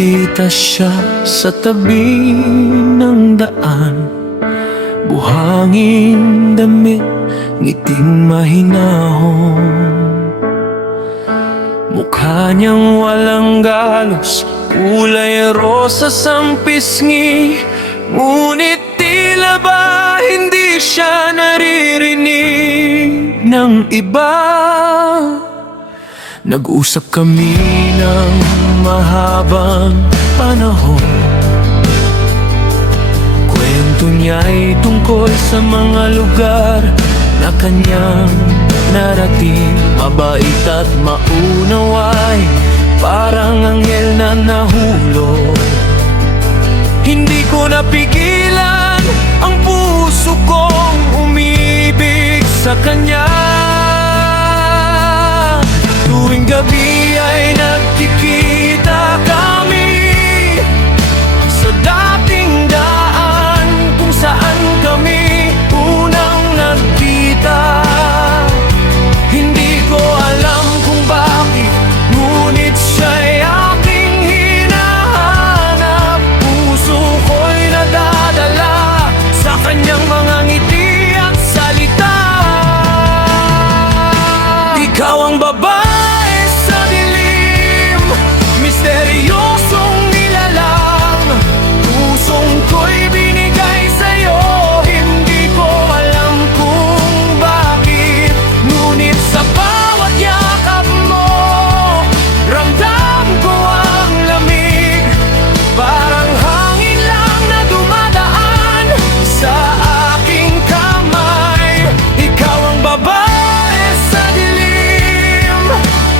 Nakita siya sa tabi ng daan, buhangin damit, ngiting mahinahon. Mukha niyang walang galos, kulay rosas ang pisngi, ngunit tila ba hindi siya naririnig ng iba. Nag-usap kami ng mahabang panahon. Kwento niya'y tungkol sa mga lugar na kanyang narating. Mabait at maunaway, parang anghel na nahulog. Hindi ko napigilan ang puso kong umibig sa kanya. Tuwing gabi ay nagkikita kami sa dating daan kung saan kami unang nagkita. Hindi ko alam kung bakit, ngunit siya'y aking hinahanap. Puso ko'y nadadala sa kanyang mga ngiti at salita. Ikaw ang babae sa dilim, misteryosong nilalang. Pusong ko'y binigay sa'yo, hindi ko alam kung bakit, ngunit sa bawat yakap mo, ramdam ko ang lamig. Parang hangin lang na dumadaan sa aking kamay. Ikaw ang babae sa dilim,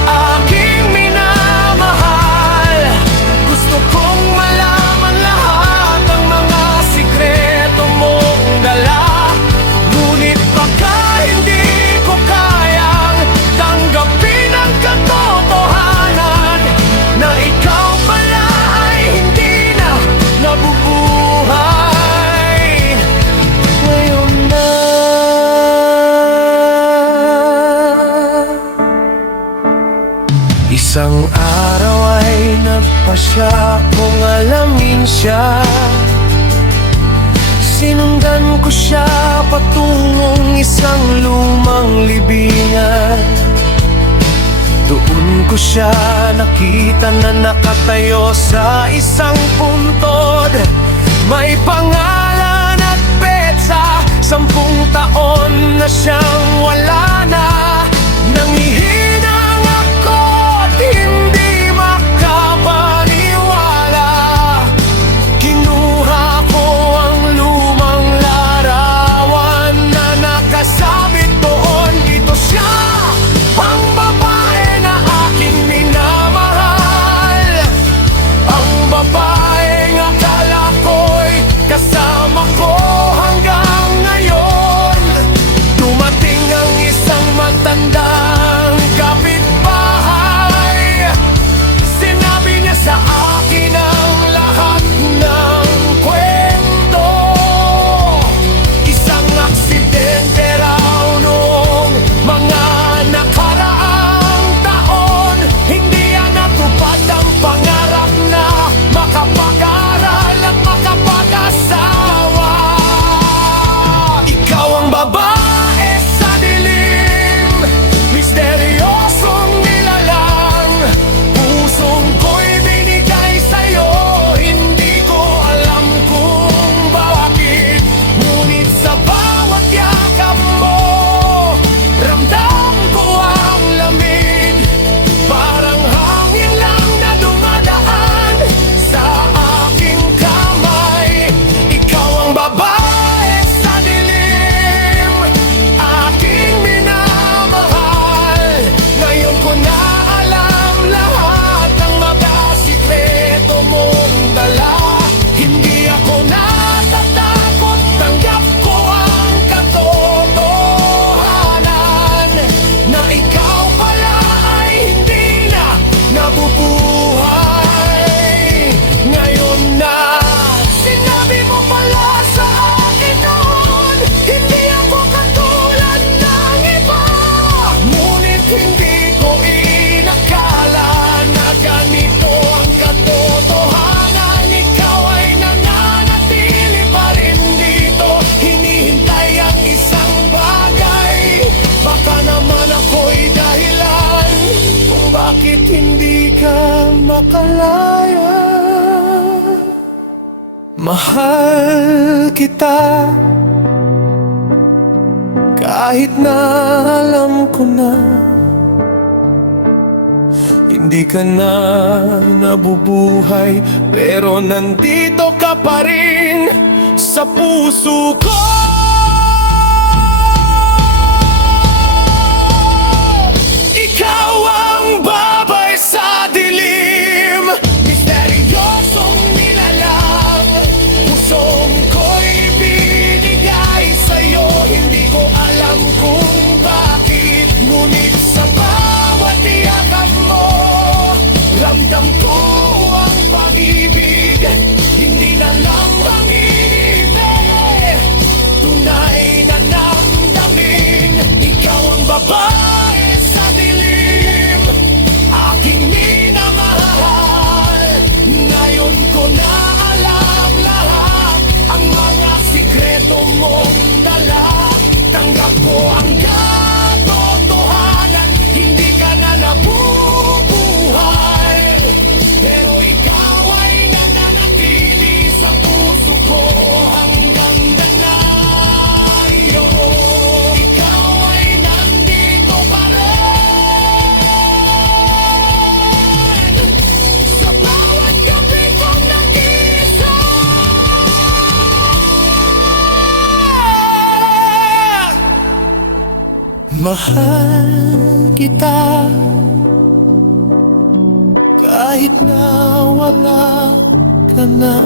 aking minamahal. Gusto kong malaman lahat ang mga sikreto mong dala, ngunit baka hindi ko kayang tanggapin ang katotohanan na ikaw pala ay hindi na nabubuhay ngayon na. Isang araw ay nagpasya kung alamin siya. Sinundan ko siya patungong isang lumang libingan. Doon ko siya nakita na nakatayo sa isang puntod. May pangalan at petsa, 10 taon na siyang wala na. Nangihinang ako at hindi makapaniwala. Kinuha ko ang lumang larawan na nakasabit doon. Ito siya, ang babae na aking minamahal. Ang babaeng akala ko'y kasama ko hanggang ngayon. Dumating ang isang nakalaya. Mahal kita kahit na alam ko na hindi ka na nabubuhay, pero nandito ka pa rin sa puso ko. Ikaw ang babay sa dilim, misteryosong nilalang. Pusong ko'y binigay sa'yo, hindi ko alam kung bakit. Ngunit sa bawat yakap mo, ramdam ko ang pag-ibig. Hindi na lambang inibig, tunay na namdamin. Ikaw ang babae sa dilim, aking minamahal. Ngayon ko na alam lahat, ang mga sikreto mong dala. Tanggap ko ang katotohanan, hindi ka na nabubuhay, pero ikaw ay nananatili sa puso ko hanggang danayo. Ikaw ay nandito pa rin sa bawat gabi kong nag-iisa. Mahal kita kahit na wala ka na.